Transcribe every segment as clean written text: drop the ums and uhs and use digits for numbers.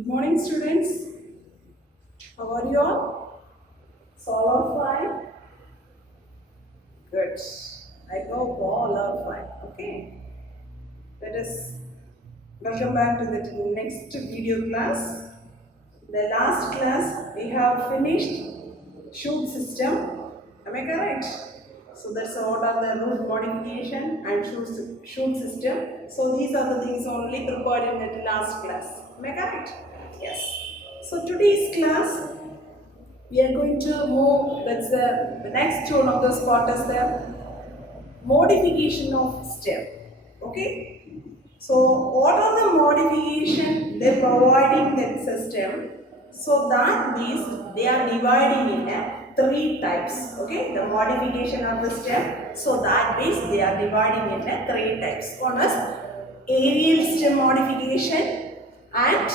Good morning, students. How are you all? So all are fine? Good. I hope all are fine. Okay. Let us welcome back to the next video class. The last class we have finished shoot system. Am I correct? So that's what are the root modification and shoot system. So these are the things only prepared in the last class. Am I correct? Yes. So today's class we are going to move. That's the next one of this part is the modification of stem. Okay. So what are the modification they providing that system? So that means they are dividing in three types. Okay, the modification of the stem. So that means they are dividing in three types. One is aerial stem modification and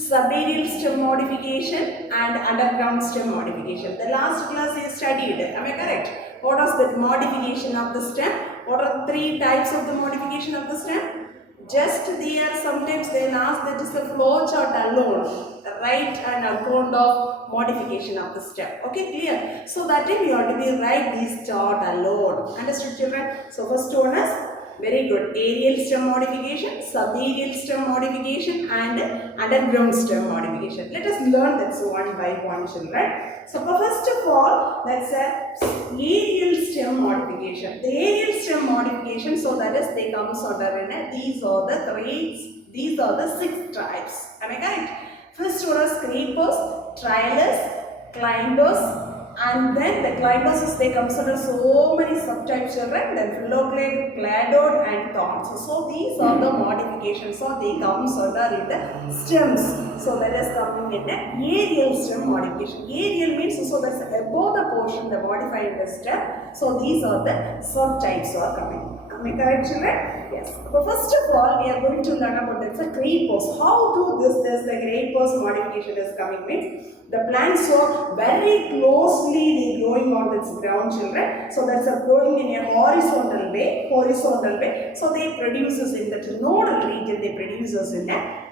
subaerial stem modification and underground stem modification. The last class you studied. Am I correct? What was the modification of the stem? What are the three types of the modification of the stem? Just there, sometimes they will ask that is the flow chart alone, write an account of modification of the stem. Okay, clear? So that time you have to be write this chart alone. Understood, children? So first one is very good. Aerial stem modification, subaerial stem modification and underground stem modification. Let us learn that one by one, children. So first of all, that's a aerial stem modification. The aerial stem modification, so that is they comes under in these are the three, these are the 6 types. Am I correct? First one is creepers, trailers, climbers, and then the climbers is they comes under so many subtypes, children. Then phylloglade, cladode and thorns. So these are the modifications. So they comes under in the stems. So that is coming in the aerial stem modification. Aerial means so that's above the portion the modified the stem. So these are the subtypes are coming. Am I correct, children? Yes. So first of all, we are going to learn about the creepers. How do this the creepers modification is coming means the plants are very closely they growing on this ground, children. So that's a growing in a horizontal way. So they produces in that nodal region. They produces in a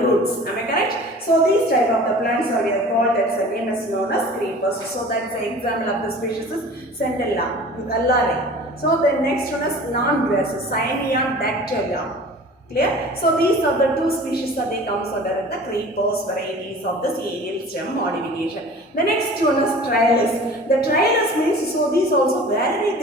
roots. Am I correct? So these type of the plants are we are called that's again as known as creepers. So that's the example of the species is Centella, Allare. So the next one is non-grasses, Cyanea, Dactylia. Clear? So these are the 2 species that they comes under the creepers varieties of this aerial stem modification. The next one is trailis. The trailis means so these also very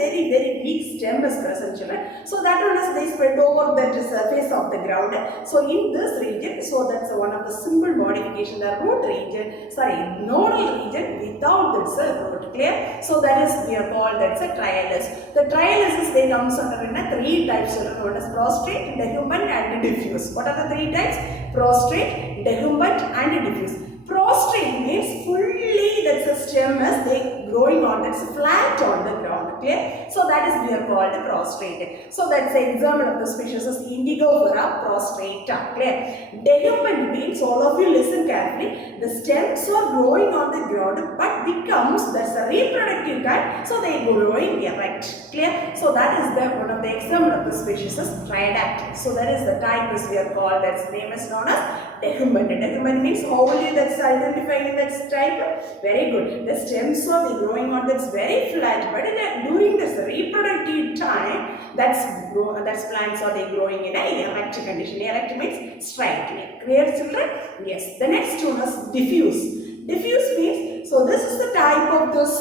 weak stem is present, children. So that one is they spread over the surface of the ground. So in this region, so that's one of the simple modification, the root region, nodal region without this root. Clear? So that is we are called that's a trailis. The trailis is they comes under in 3 types, children. One is prostrate, decumbent and diffuse. What are the 3 types? Prostrate, decumbent and diffuse. Prostrate means fully that's a stem is they growing on that's flat on the ground. Clear? So that is we are called a prostrate. So that's the example of the species is Indigofera prostrata. Clear? Decumbent means all of you listen carefully. The stems are growing on the ground but becomes that's a reproductive time. So they growing erect. Clear? So that is the one of the example of the species is Triadact. So that is the type is we are called that's name is known as decumbent. Decumbent means how will you that's identifying in that type? Very good. The stems are they growing on that's very flat, but during this reproductive time, that's plants are they growing in a erect condition. Erect means straight. Clear, children? Yes. The next one is diffuse. Diffuse means so this is the type of those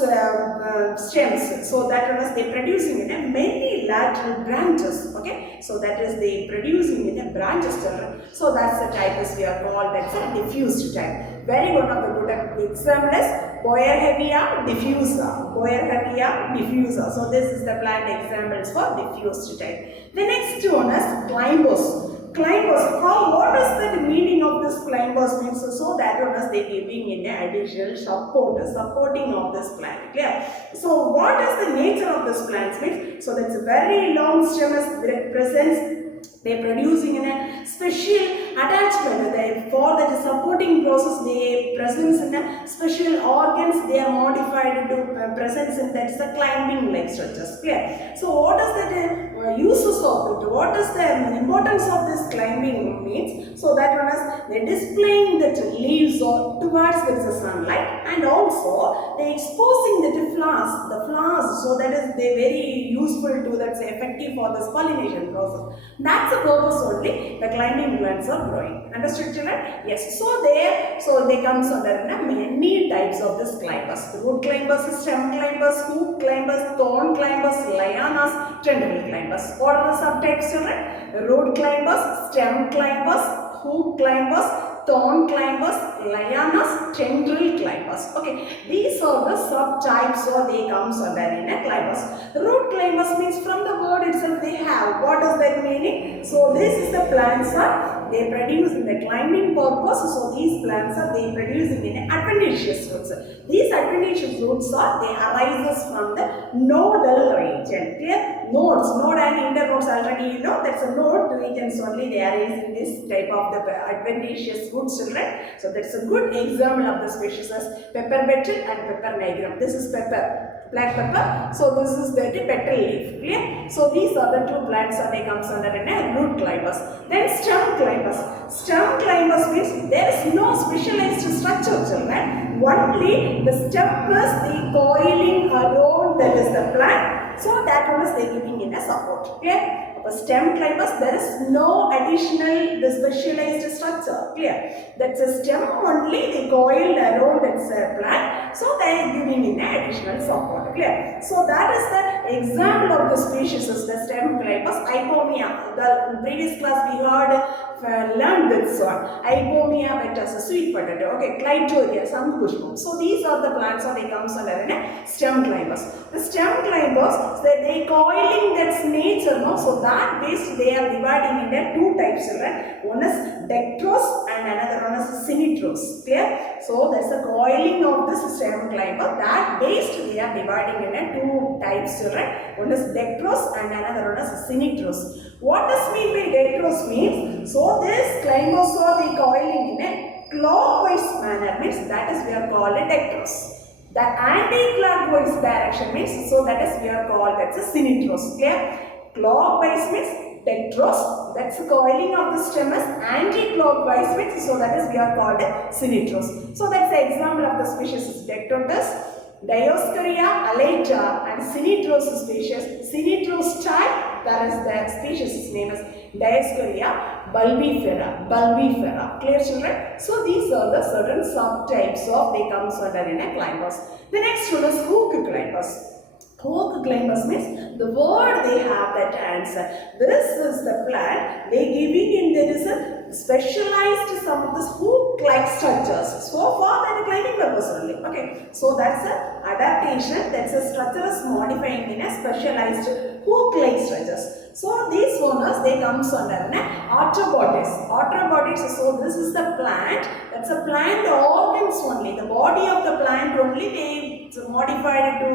stems. So that one is they producing in a many lateral branches. Okay. So that is they producing in a branches, children. So that's the type as we are called that's a diffused type. Very one of the good example is Boerhaavia diffusa. Boerhaavia diffusa. So this is the plant examples for diffused type. The next one is climbers. Climbers, what is the meaning of this climbers means? So that one is they giving in additional supporting of this plant. Clear? So what is the nature of this plant means? So that's a very long stem is presents. They are producing in a special attachment. They, for the supporting process, they presence in a special organs. They are modified to presence in that is a climbing like structures. Clear? So what is that uses of it. What is the importance of this climbing means? So that one is they displaying the leaves or towards the sunlight, and also they exposing the flowers. So that is they very useful to, that's effective for this pollination process. That's the purpose only the climbing plants are growing. Understood, children? Yes. So they comes under many types of this climbers: root climbers, stem climbers, hoop climbers, thorn climbers, lianas, tentacle climbers. What are the subtypes, children? Root climbers, stem climbers, hoop climbers, thorn climbers, lianas, tendril climbers. Okay, these are the subtypes, or they comes under in a climbers. Root climbers means from the word itself they have. What does that meaning? So this is the plants are they produce in the climbing purpose. So these plants are they produce in adventitious roots. These adventitious roots are they arises from the nodal region. Clear? Nodes, node and internodes already you know, that's a node regions only they arise in this type of the adventitious roots, children. So that's a good example of the species as pepper betel and pepper nigrum. This is pepper, black pepper. So this is the petal leaf. Clear? So these are the two plants that they comes under in a root climbers. Then stem climbers. Stem climbers means there is no specialized structure, children. Only the stem is the coiling around that is the plant. So that one is they giving in a support. Clear? For stem climbers, there is no additional the specialized structure. Clear? That's a stem only they coiled around its plant. So they are giving in an additional support. Clear? So that is the example of the species is the stem climbers. Ipomea. The previous class we heard learned this one. Ipomea betas, a sweet potato. Okay, Clitoria, Sampushpam. So these are the plants that they comes under in stem climbers. The stem climbers, so they coiling that's nature, no? So that based they are dividing into two types, children. One is dextrose and another one is sinitrose. Clear? So that's the coiling of this stem climber. That based they are dividing into two types, children. One is dextrose and another one is sinitrose. What does mean by dextrose means? So this climbers are the coiling in a clockwise manner, means that is we are called a dextrose. The anti-clockwise direction means, so that is we are called that's a sinitrose. Clear? Clockwise means dextrose, that's the coiling of the stem is anti-clockwise means, so that is we are called sinitrose. So that's the example of the species is Dectotus, Dioscorea alata, and sinitrose species. Sinitrose type, that is the species name is Dioscorea bulbifera. Clear, children? So these are the certain subtypes of they comes under in a climbers. The next one is hook climbers. Hook climbers means the word they have that answer. This is the plant they giving in there is a specialized some of the hook-like structures. So for that climbing purpose only. Okay. So that's a adaptation. That's a structure is modifying in a specialized hook-like structures. So these owners they comes under an arthropods. Arthropods. So this is the plant. That's a plant organs only. The body of the plant only they modified to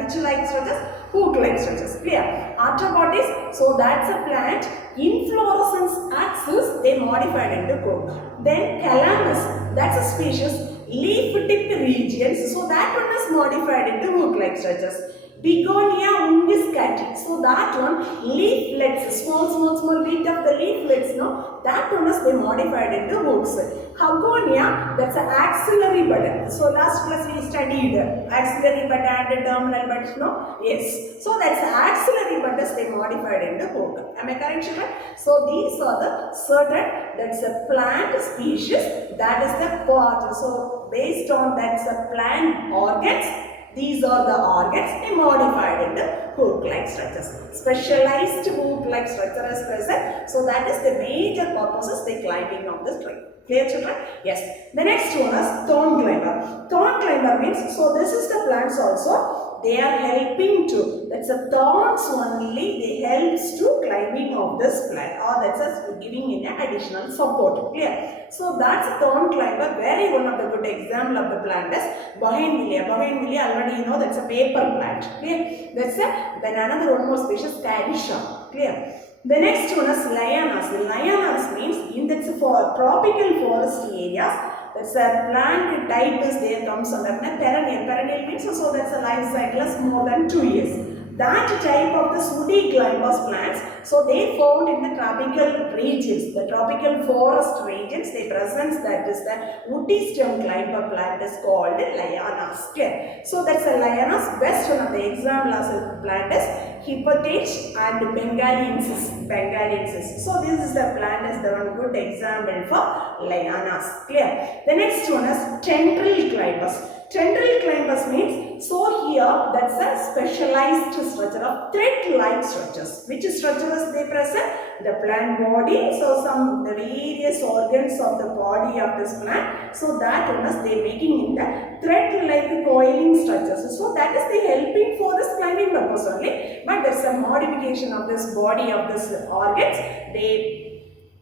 which like structures? Hook-like structures. Clear? Arthropods. So that's a plant. Inflorescence axis they modified into hook. Then calamus. That's a species. Leaf tip regions. So that one is modified into hook-like structures. Begonia ungiscati. So that one leaflets, small bit of the leaflets, no, that one is they modified into hooks. Hagonia, that's an axillary bud. So last class we studied axillary bud and terminal buds, no? Yes. So that's the axillary bud is they modified into hook. Am I correct, children? So these are the certain, that's a plant species, that is the part. So based on that's a plant organs, these are the organs they modified into hook-like structures. Specialized hook-like structure is present. So that is the major purposes they climbing on this tree. Clear, children? Yes. The next one is thorn climber. Thorn climber means, so this is the plants also. They are helping to, that's a thorns only, they helps to climbing of this plant, or that's a giving in an additional support. Clear? So that's a thorn climber. Very one of the good example of the plant is Bougainvillea. Bougainvillea already you know that's a paper plant. Clear? That's a, then another one more species Carisha. Clear? The next one is lianas. Lianas means in that's for tropical forest areas. That's a plant type is there comes under perennial. Perennial means so that's a life cycle is more than 2 years. That type of the woody climbers plants, so they found in the tropical regions, the tropical forest regions, they present that is the woody stem climber plant is called lianas. Okay? So that's a lianas. Best one of the example as a plant is Hippotate and Bengaliensis. So this is the plant is the one good example for lianas. Clear? The next one is tendril climbers. Tendril climbers means, so here that's a specialized structure of thread-like structures. Which structures they present? The plant body, so the various organs of the body of this plant. So that one is they making in the thread-like coiling structures. So that is the helping for this climbing purpose only. But there's a modification of this body of this organs. They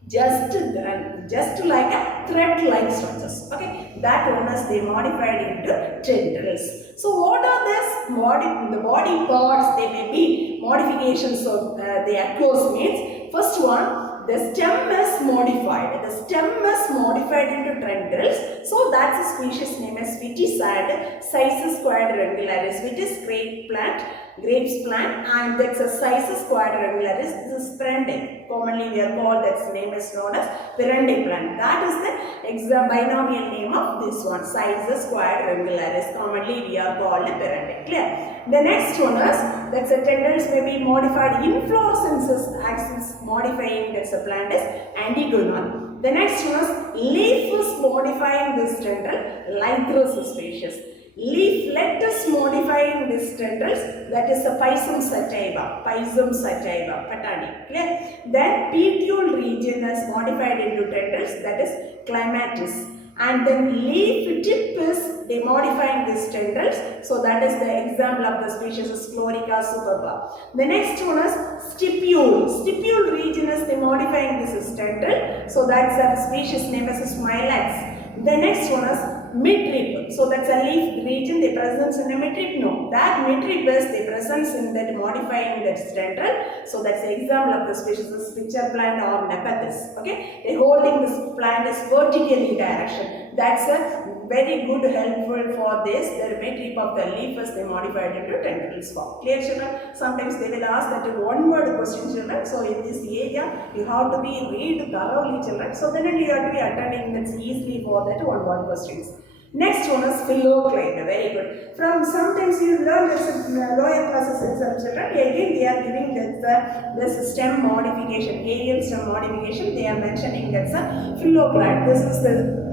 just like a thread-like structures. Okay, that one is they modified into tendrils. So what are the body parts? They may be modifications of the aqueous means. First one, the stem is modified. The stem is modified into tendrils. So that's a species name as Vitisad, Cysis quadrangularis, which is grapes plant, and that's a Cysis quadrangularis. This is Perendae. Commonly we are called, that's name is known as Perendae plant. That is the binomial name of this one, Cysis quadrangularis. Commonly we are called Perendae. Clear? The next one is, that's a tendrils may be modified, inflorescences axis modifying, that's a plant is antigonal. The next one is leaf is modifying this tendril, Lythris species. Leaflet is modifying this tendrils, that is a Pisum sativa, Patani. Clear? Then petiole region is modified into tendrils, that is Clematis. And then leaf tip is they modifying this tendrils, so that is the example of the species is Chlorica superba. The next one is stipule. Stipule region is they modifying this tendril, so that's the species name is Smilax. The next one is midrib. So that's a leaf region, they presence in the midrib. No, that midrib is they presence in that modifying that tendril. So that's the example of the species is pitcher plant or Nepenthes. Okay, they holding this plant is vertically direction. That's a very good helpful for this. The midrib of the leaf is they modified into tendrils form. Clear, children? Sometimes they will ask that one word question, children. So in this area you have to be read thoroughly, children. So then you have to be attending that's easily for that one word questions. Next one is phylloclade. Very good. From sometimes you learn this lower classes itself, children. Again they are giving this stem modification, aerial stem modification. They are mentioning that's a phylloclade. This is the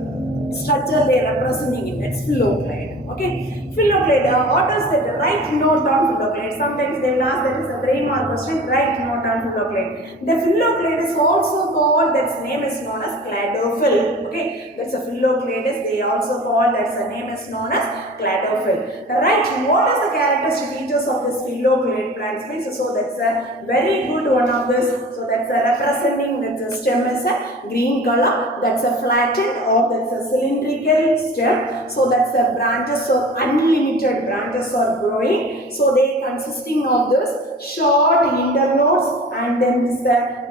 structure they are representing in that's phylloclade. Okay, phylloclade. What is that? Right note on phylloclade. Sometimes they will ask that is a 3-mark question. Right note on phylloclade. The phylloclade is also called, that's name is known as cladophyll. Okay, that's a phylloclade is they also call, that's a name is known as cladophyll. Right, what is the characteristic features of this phylloclade plant species? So that's a very good one of this. So that's a representing that the stem is a green color. That's a flattened or that's a cylindrical stem. So that's the branches or unlimited branches are growing. So they consisting of this short internodes and then this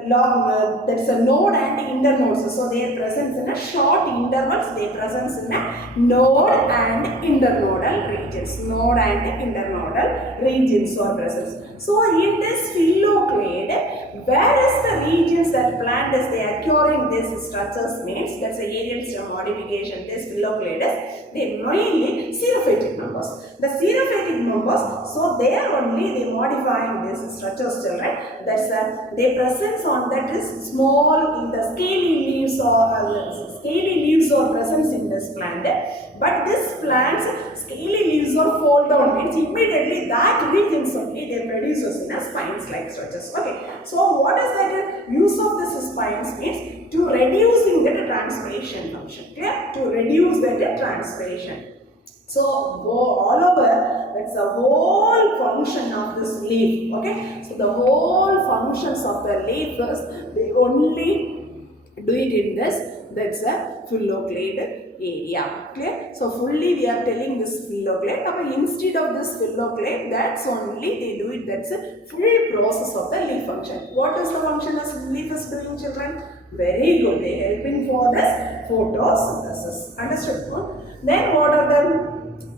long, that's a node and internodes. So they are present in a short intervals. They present in a node and internodal regions. Node and internodal regions are present. So in this phylloclade, where is the regions that plant is they occurring these structures means that's a aerial stem modification. This phylloclade is they mainly xerophatic members. The xerophatic members, so they are only they modifying these structures, children. That's they presence on that is small in the scaly leaves or presence in this plant. But this plant's scaly leaves or fall down means immediately that regions only they produces in a spines like structures. Okay, so what is that use of this spines means to reducing that transpiration function. Clear? To reduce that transpiration. So all over, that's the whole function of this leaf. Okay, so the whole functions of the leaf is they only do it in this, that's a phylloclade area. Clear? So fully we are telling this phylloclade. But instead of this phylloclade, that's only they do it, that's a full process of the leaf function. What is the function as leaf is doing, children? Very good. They helping for this photosynthesis. Understood? Then what are the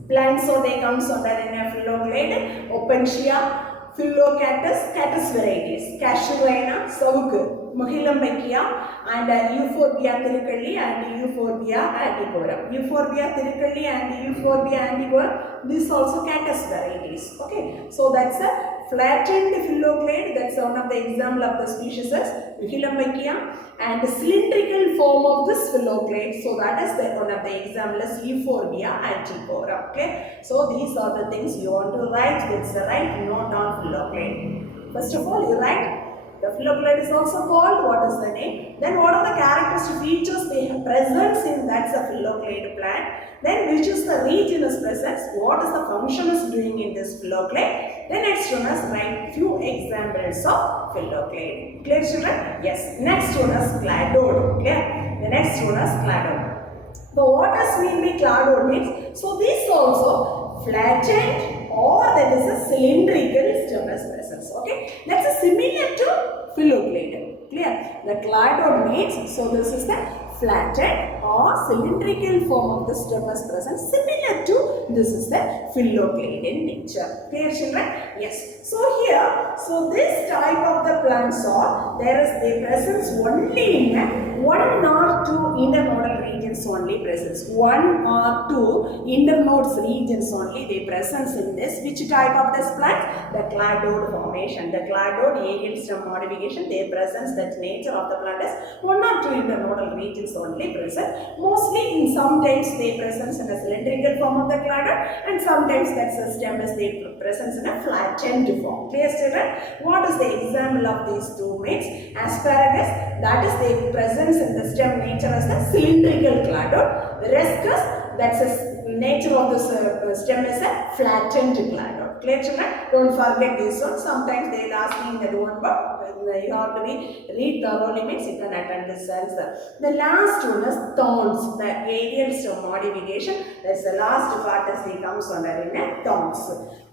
plants? So they come so that in a phylloclade, Opentia, catus varieties, Casuarina, Savuk, Mahilambekkia, and Euphorbia thirukkalli and Euphorbia antiquorum. Euphorbia thirukkalli and Euphorbia antiquorum, these also catus varieties. Okay, so that's a flattened phylloclade, that's one of the example of the species as Mahilambekkia, and the cylindrical form of this phylloclade, so that is the one of the example as Euphorbia antiquorum. Okay, so these are the things you want to write. That's the right note on phylloclade. First of all, you write the phylloclade is also called, what is the name, then what are the characteristic features they have presence in that's a phylloclade plant, then which is the region is presence, what is the function is doing in this phylloclade, then next one is write few examples of phylloclade. Clear children? Yes. Next one is cladode. Clear? The next one is cladode. So what does mean by cladode means? So this also flattened or that is a cylindrical stemless presence. Okay, that's a similar to phylloclade. Clear? The cladode means, so this is the flattened or cylindrical form of the stemless presence, similar to this is the phylloclade in nature. Clear children? Yes. So here, so this type of the plants are, there is the presence only in one or two internodal regions only presence. One or two internodes regions only they presence in this. Which type of this plant? The cladode formation. The cladode aerial stem modification, their presence, that nature of the plant is one or two internodal regions only present. Mostly in sometimes they presence in a cylindrical form of the cladode, and sometimes that's a stem is they presence in a flattened form. Clear children? What is the example of these two means? Asparagus, that is the presence in the stem nature as the cylindrical cladode. The Riscus, that's the nature of the stem is a flattened cladode. Clear children? Don't forget this one. Sometimes they will ask me in that one, but you have to read thoroughly means you can attend this answer. The last one is thorns, the aerial stem modification. That's the last part as they comes under in a thorns.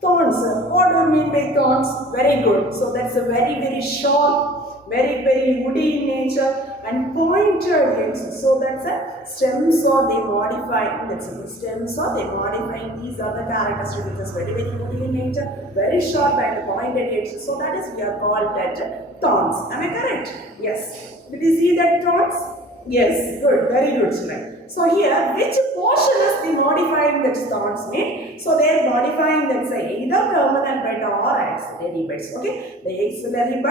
Thorns, what do you mean by thorns? Very good. So that's a very sharp, very woody in nature and pointed ends. So that's a stems or they modify. That's the stems or they modifying. These are the characteristics which is very woody in nature, very sharp and pointed ends. So that is we are called that thorns. Am I correct? Yes. Did you see that thorns? Yes. Good. Very good, children. So here, which portion is the modifying that thorns need? So they are modifying that say either terminal bud or axillary buds. Okay, the axillary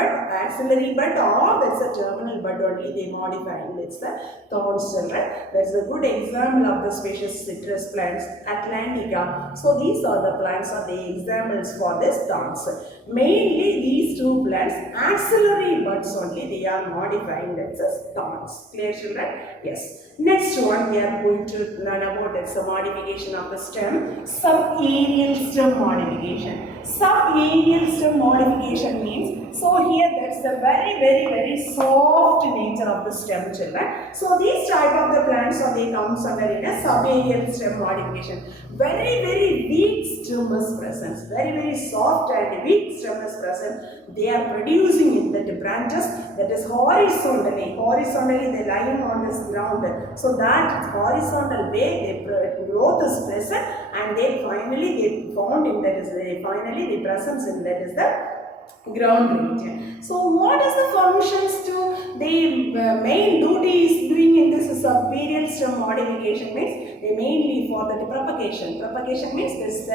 bud or that's a terminal bud only they modifying. That's the thorns, children. That's a good example of the species citrus plants, Atlantica. So these are the plants are the examples for this thorns. Mainly these two plants, axillary buds only they are modifying. That's a thorns. Clear, children? Yes. Next one we are going to learn about that's the modification of the stem, subaerial stem modification. Subaerial stem modification means, so here that's the very soft nature of the stem, children. So these type of the plants are they comes under in a subaerial stem modification. Very weak stem is present, very soft and weak stem is present. They are producing in the branches that is horizontally they lying on this ground. So that horizontal way the growth is present and they finally get found in that is the presence in that is the ground region. So what is the functions to the main duties doing in this subaerial stem modification means they mainly for the propagation. Propagation means this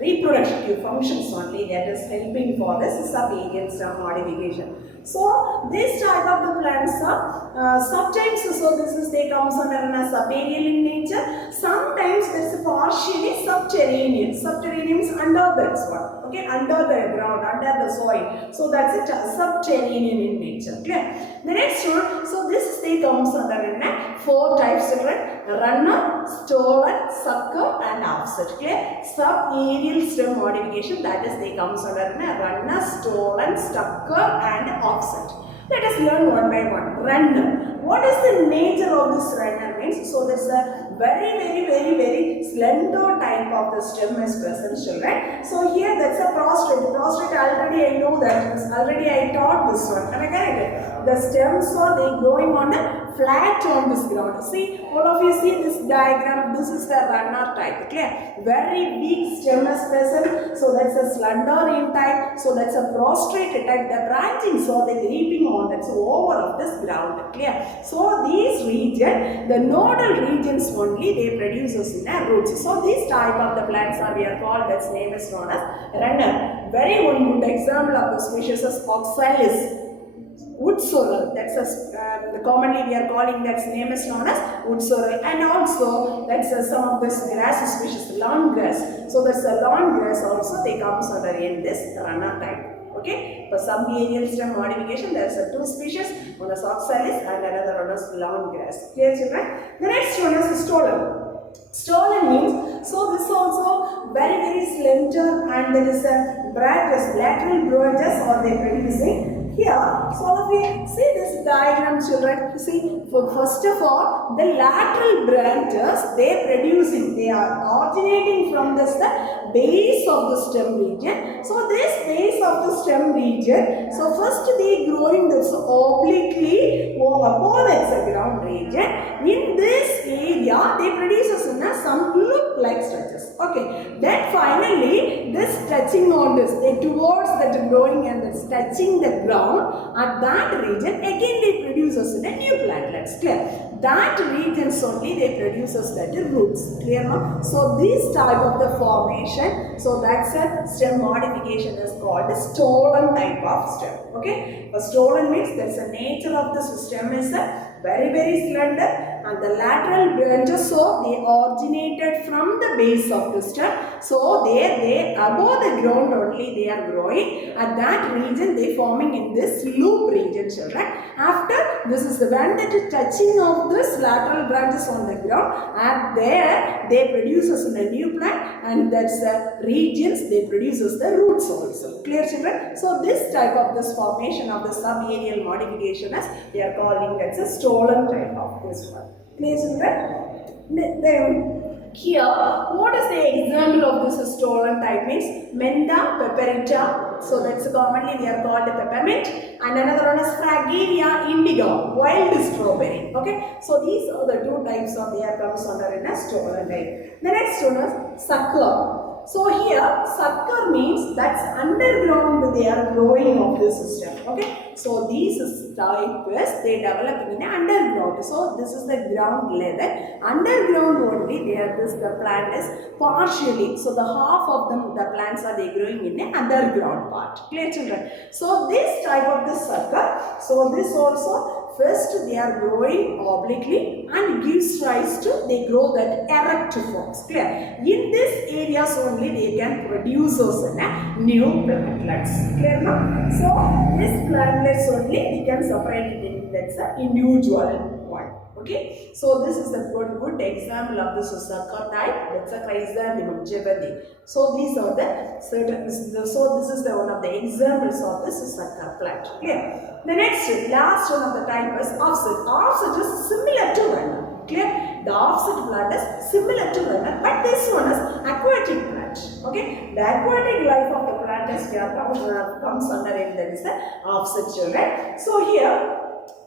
reproductive functions only that is helping for this subaerial stem modification. So this type of the plants are sometimes so this is they comes under a subaerial in nature. Sometimes this is partially subterranean. Subterranean means under that one. Okay, under the ground, under the soil. So that's it, subterranean in nature. Clear? The next one, so this is they comes under in four types, children: runner, stolen, sucker, and offset. Clear? Subaerial stem modification, that is they comes under in runner, stolen, sucker, and offset. Let us learn one by one. Runner. What is the nature of this runner means? So there's a very slender type of the stem is present, children. So here that's a prostrate. Prostrate already I know that. Already I taught this one. Am I correct? the stems are they growing on a flat on this ground. See, all of you see this diagram, this is the runner type, clear? Very big stem is present, so that's a slender in type, so that's a prostrate type, the branching, so they leaping on that, so over of this ground, clear? So these region, the nodal regions only, they produces in a roots. So this type of the plants are, we are called, that's name is known as runner. Very one good example of the species is oxalis. Wood sorrel, that's a commonly we are calling that name is known as wood sorrel, and also that's some of this grass species, lawn grass. So that's a lawn grass also, they comes under in this runner type. Okay, for some aerial stem modification there are two species, one is oxalis and another one is lawn grass. Clear children? The next one is stolen. Stolen means, so this also very slender and there is a branches, lateral branches or they producing. Here, so all of you see this diagram children, see, first of all, the lateral branches, they producing, they are originating from this the base of the stem region. So this base of the stem region, so first they growing this obliquely above the ground region. In this area, they produces some loop like stretches. Okay, then finally, this touching on this, they towards that growing and that's touching the ground. At that region, again they produces a new plantlets, clear? That regions only they produces that roots, clear no? So this type of the formation, so that's a stem modification is called a stolen type of stem, okay? A stolen means that's the nature of the stem is a very slender and the lateral branches, so they originated from the base of the stem. So they above the ground only they are growing. At that region they forming in this loop region children. After this is the when that is touching of this lateral branches on the ground, and there they produces in a new plant and that's the regions they produces the roots also. Clear children? So this type of this formation of the subaerial modification as we are calling that's a stolen type of this one. Clear children? Then here, what is the example of this stolen type means? Menta peperita, so that's commonly we are called peppermint, and another one is Fragaria indigo, wild strawberry. Okay, so these are the two types of there comes under in a stolen type. The next one is sucker. So here, sucker means that's underground they are growing of this system. Okay, so these type is they developing in underground. So this is the ground level. Underground only there this the plant is partially. So the half of them the plants are they growing in an underground part. Clear children? So this type of the sucker. So this also. First they are growing obliquely and gives rise to, they grow that erect forms. Clear? In this areas only they can produce those new plantlets. Clear now? So this plantlets only we can separate it in that's an individual one. Okay, so this is a good example of this sucker type. That's a chrysanthemum jebedi. So these are the certain. So this is the one of the examples of this sucker plant. Clear? The next, last one of the type is offset. Offset is similar to runner. Clear? The offset plant is similar to runner, but this one is aquatic plant. Okay? The aquatic life of the plant is comes under it, that is the offset children. So here,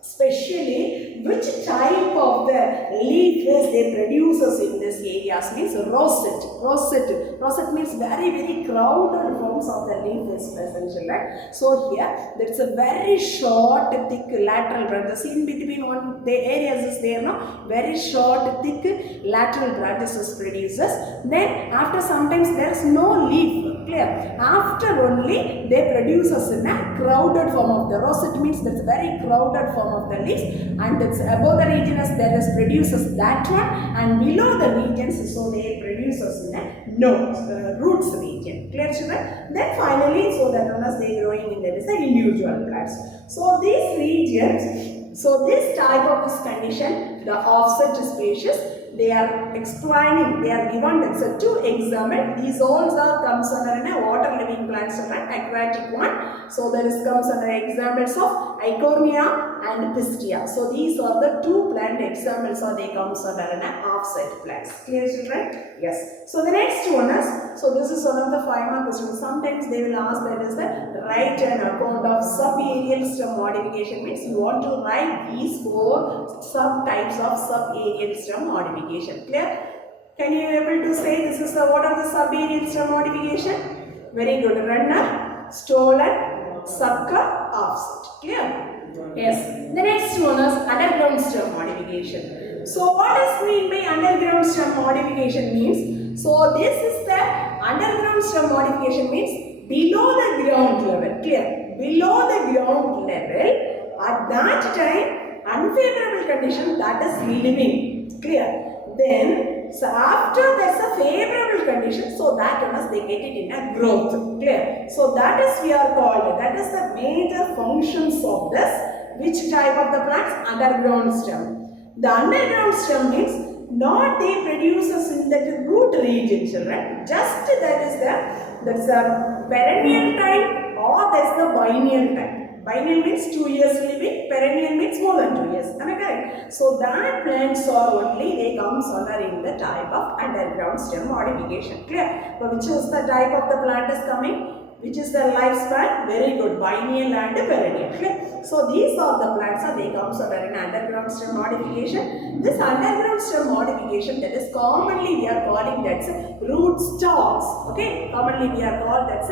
especially which type of the leaf is they produces in this areas means rosette. Rosette means very crowded forms of the leaf is present children. So here that's a very short thick lateral branches in between one the areas is there no very short thick lateral branches is produces. Then after sometimes there is no leaf. Clear? After only they produces in a crowded form of the rosette means that's a very crowded form of the leaves, and it's above the region as there is produces that one, and below the regions so they produces in a roots region. Clear children? Then finally so that one as they growing in there is the individual plants. So these regions, so this type of this condition, the offset species, they are explaining, they are given that's to examine. These all comes under a water living plants and aquatic one. So there is comes under examples of Eichhornia and pistia. So these are the two plant examples, or they comes under an offset plants. Clear, children? Yes. So the next one is, so this is one of the 5 mark questions. Sometimes they will ask, that is the write an account of subaerial stem modification. Means you want to write these 4 subtypes of subaerial stem modification. Clear? Can you be able to say this is the, what are the subaerial stem modification? Very good. Runner, stolen, sucker, offset. Clear? Yes. The next one is underground stem modification. So what is mean by underground stem modification means? So this is the underground stem modification means below the ground level. Clear? Below the ground level, at that time unfavorable condition, that is living. Clear? Then, so after there's a favorable condition, so that one is they get it in a growth. Clear? So that is we are called, that is the major functions of this. Which type of the plants? Underground stem. The underground stem means not they produce a synthetic root region, children. Just that's a perennial type or that's the biennial type. Biennial means 2 years living, perennial means more than 2 years. Am I correct? So that plants are only, they comes under in the type of underground stem modification. Clear? So which is the type of the plant is coming? Which is the lifespan? Very good. Biennial and perennial. Clear? So these are the plants, they comes under an underground stem modification. This underground stem modification, that is commonly we are calling that's root stalks. Okay? Commonly we are called that's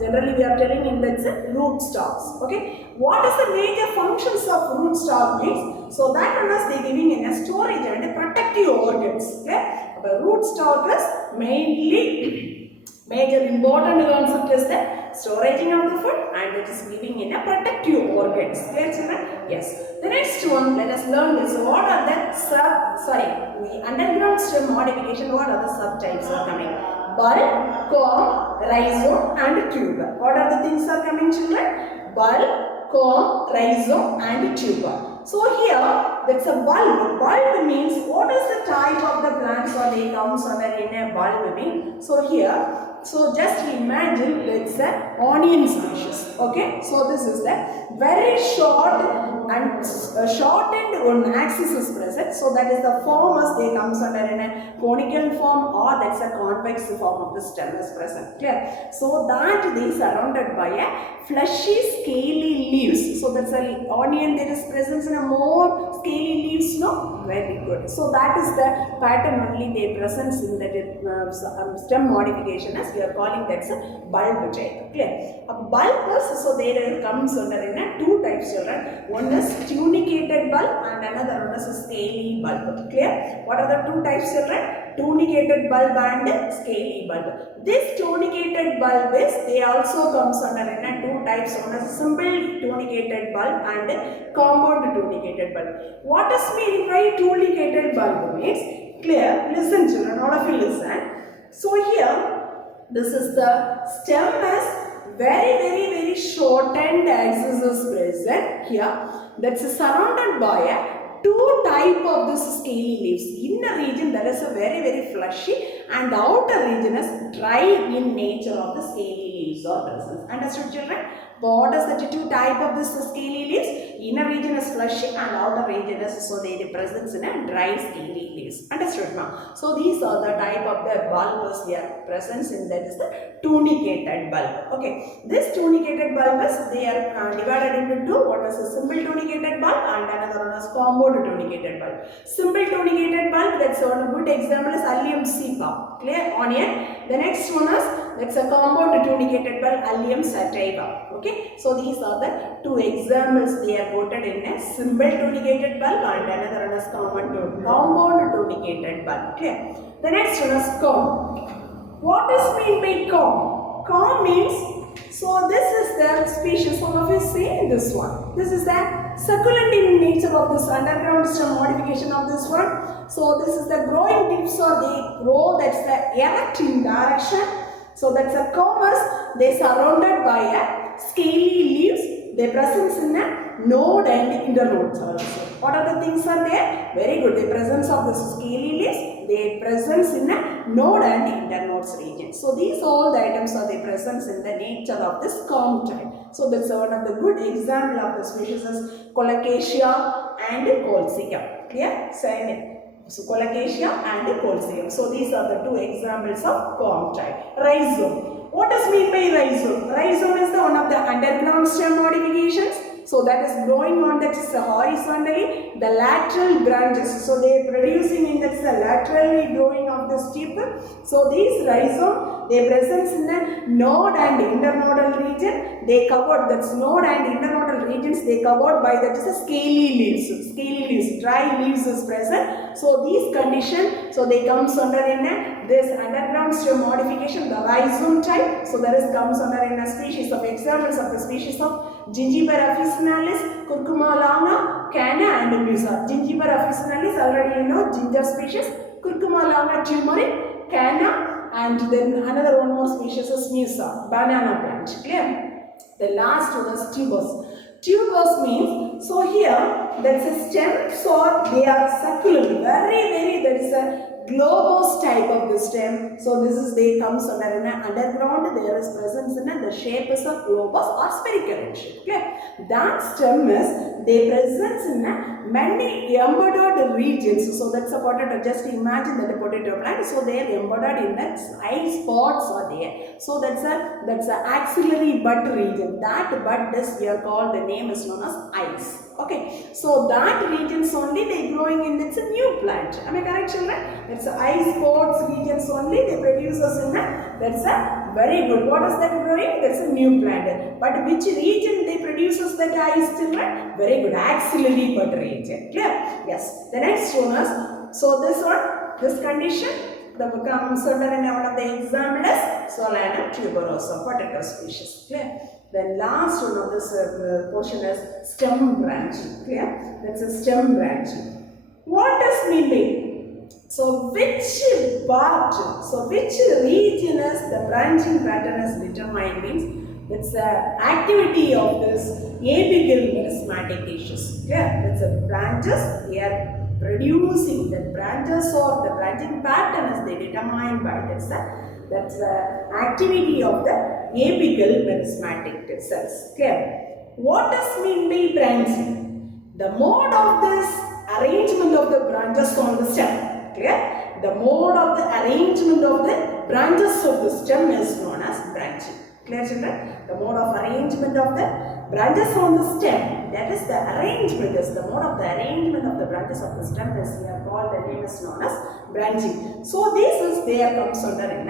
generally we are telling in that's root stalks. Okay? What is the major functions of root stalk means? So that one is they giving in a storage and protective organs. Okay? The root stalk is mainly major important concept is the storaging of the food and it is giving in a protective organs. Clear, children? Yes. The next one, let us learn this. What are the underground stem modification, what are the subtypes are coming? Bulb, comb, rhizome and tuber. What are the things are coming, children? Bulb, comb, rhizome and tuber. So here, that's a bulb. Bulb means what is the type of the plants or they comes under in a bulb mean? So here, so just imagine it's an onion species. Okay, so this is the very short and shortened one axis is present. So that is the form as they comes under in a conical form or that's a convex form of the stem is present. Clear? So that they surrounded by a fleshy scaly leaves. So that's an onion, there is presence in a more scaly leaves. No? Very good. So that is the pattern only they presence in the stem modification as we are calling that's a bulb type. Clear? A bulb is, so there comes under in a 2 types, children. One is tunicated bulb and another one is a scaly bulb. Clear? What are the 2 types, children? Tunicated bulb and scaly bulb. This tunicated bulb is, they also comes under in a 2 types. One is a simple tunicated bulb and compound tunicated bulb. What is mean by tunicated bulb means? Clear? Listen, children, all of you listen. So here, this is the stem is very shortened axis is present here. That's surrounded by a 2 type of this scaly leaves. Inner region there is a very fleshy and outer region is dry in nature of the scaly leaves or present. Understood, children? What is the 2 type of this scaly leaves? Inner region is fleshy and outer region is, so they present in a dry scaly leaves. Understood now? So these are the type of the bulbs they are present in, that is the tunicated bulb. Okay, this tunicated bulbs they are divided into 2. One is a simple tunicated bulb and another one is compound tunicated bulb. Simple tunicated bulb, that's one good example is Allium cepa. Clear? Onion. The next one is, that's a compound tunicated bulb, Allium sativa. Okay, so these are the 2 examples they are quoted in a simple tunicated bulb and another one is compound tunicated bulb. Okay, the next one is comb. What is mean by comb? Comb means, so this is the species, some of you say this one. This is the succulent in nature of this underground stem modification of this one. So this is the growing tips or they grow, that's the erect in direction. So that's a comb, they surrounded by a scaly leaves, they present in a node and internodes also. What are the things are there? Very good. The presence of the scaly leaves, their presence in a node and internodes region. So these all the items are the presence in the nature of this comb type. So that's one of the good example of the species is Colocasia and Colchicum. Clear? So Colocasia and Colchicum. So these are the two examples of comb type. Rhizome. What does mean by rhizome? Rhizome is one of the underground stem modifications. So that is growing on that is horizontally the lateral branches. So they are producing in that laterally growing of the tip. So these rhizome, they presence in the node and internodal region. They covered that's node and internodal regions. They covered by that is a scaly leaves. Scaly leaves, dry leaves is present. So these conditions, so they comes under in a, this underground stem modification, the rhizome type. So that is comes under in a species of examples of the species of Gingiber officinalis, Curcuma longa, Canna and Musa. Gingiber officinalis already you know ginger species, Curcuma longa turmeric, Canna, and then another one more species is Musa, banana plant. Clear? The last one is tubers. Tubers means, so here that's a stem, so they are circular, very there is a globose type of the stem. So this is they comes under an underground, there is presence in the shape is a globose or spherical in shape. Okay? That stem is they presence in many embedded regions. So that's a potato. Just imagine that a potato plant. So they are embedded in that eye spots are there. So that's a axillary bud region. That bud is we are called, the name is known as eyes. Okay, so that regions only they growing in, that's a new plant. Am I correct, children? That's a eye spots regions only they produce us in that. That's a very good. What is that growing? That's a new plant. But which region they produce us that eyes, children? Very good. Axillary bud region. Clear? Yes. The next one is, so this one, this condition, the comes under in one of the example is Solanum tuberosa, potato species. Clear? Then last one of this portion is stem branching. Clear? That's a stem branching. What does mean by? So which part, so which region is the branching pattern is determined means that's the activity of this apical merismatic tissues. Clear? That's the branches they are producing, the branches or the branching pattern is they determined by that's the activity of the apical merismatic cells. Clear? What does mean by branching? The mode of this arrangement of the branches on the stem. Clear? The mode of the arrangement of the branches of the stem is known as branching. Clear, children? The mode of arrangement of the branches on the stem, that is the arrangement, is the mode of the arrangement of the branches of the stem is we are called, the name is known as branching. So this is there comes under in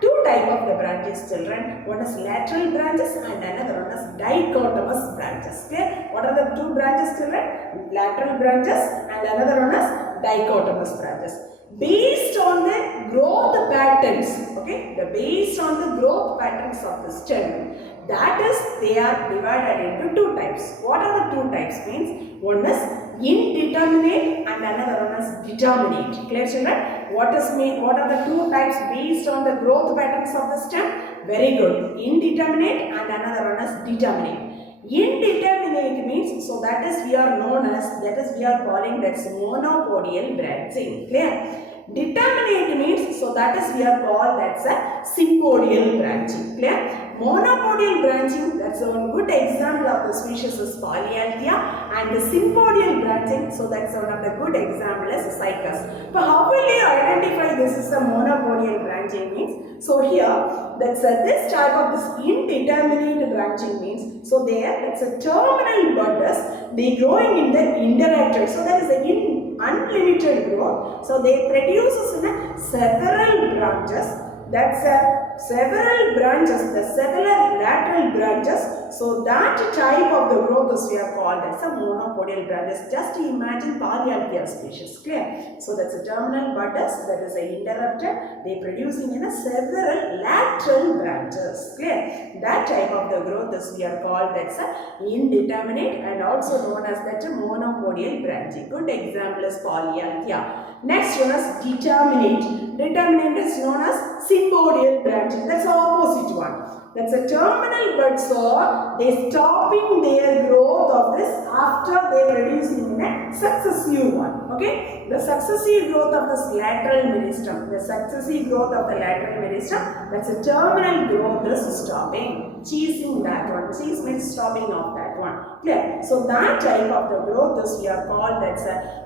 two type of the branches, children. One is lateral branches and another one is dichotomous branches. Clear? What are the two branches, children? Lateral branches and another one is dichotomous branches. Based on the growth patterns, okay, based on the growth patterns of the stem, that is they are divided into two types. What are the two types means? One is indeterminate and another one is determinate. Clear, children? What are the two types based on the growth patterns of the stem? Very good. Indeterminate and another one is determinate. Indeterminate means, so that is we are known as, that is we are calling that's monopodial branching. Clear? Determinate means, so that is we are called that's a symporial branching. Clear? Monopodial branching, that's one good example of the species is Polyalthia, and the symporial branching, so that's one of the good example is Cycas. But how will you identify this is a monopodial branching means? So here, that's this type of this indeterminate branching means, so there that's a terminal buds, they growing in the indirected, so there is a unlimited growth, so they produces in several branches, that's several branches, the several lateral branches, so that type of the growth is we are called that's a monopodial branches. Just imagine Polyalthia species. Clear? So that's a terminal buds, that is a interrupted, they producing in several lateral branches. Clear? That type of the growth is we are called that's a indeterminate and also known as that a monopodial branching. Good example is Polyalthia. Next one is determinate. Determinate is known as symporial branching. branching. That's the opposite one. That's a terminal bud, so they stopping their growth of this after they producing a successive one. Okay, the successive growth of this lateral meristem, the successive growth of the lateral meristem, that's a terminal growth is stopping, ceasing that one. Cease means stopping of that one. Clear? So that type of the growth is we are called that's a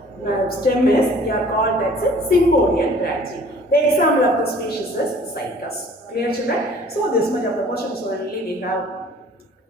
stem is we are called that's a symporial branching. The example of the species is cycas. Clear, children? So this much of the questions only we have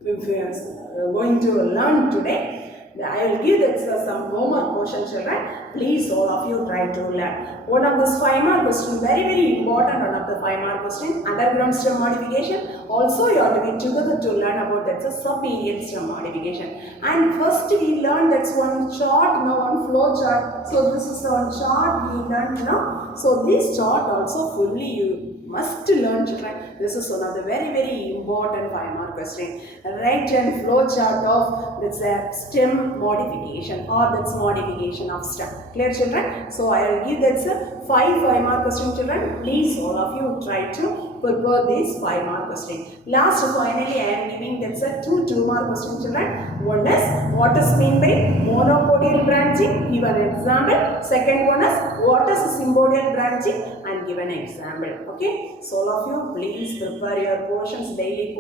going to learn today. I will give that some homework question, children. Please, all of you try to learn. One of the 5 mark question, very important. One of the 5 mark question, underground stem modification. Also, you have to be together to learn about that's a superior stem modification. And first we learned that's one chart, now one flow chart. So this is one chart we learned now. So this chart also fully you must learn, children. This is one of the very important 5 mark question. Right hand flow chart of that's a stem modification or that's modification of stem. Clear, children? So I will give that's a 5 mark question, children. Please, all of you try to prepare this 5 mark question. Last, finally, I am giving that's a 2 mark question, children. One is what is mean by monopodial branching? Give an example. Second one is what is symporial branching? And give an example. Okay. So all of you, please prepare your portions, daily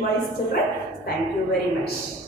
wise, children. Thank you very much.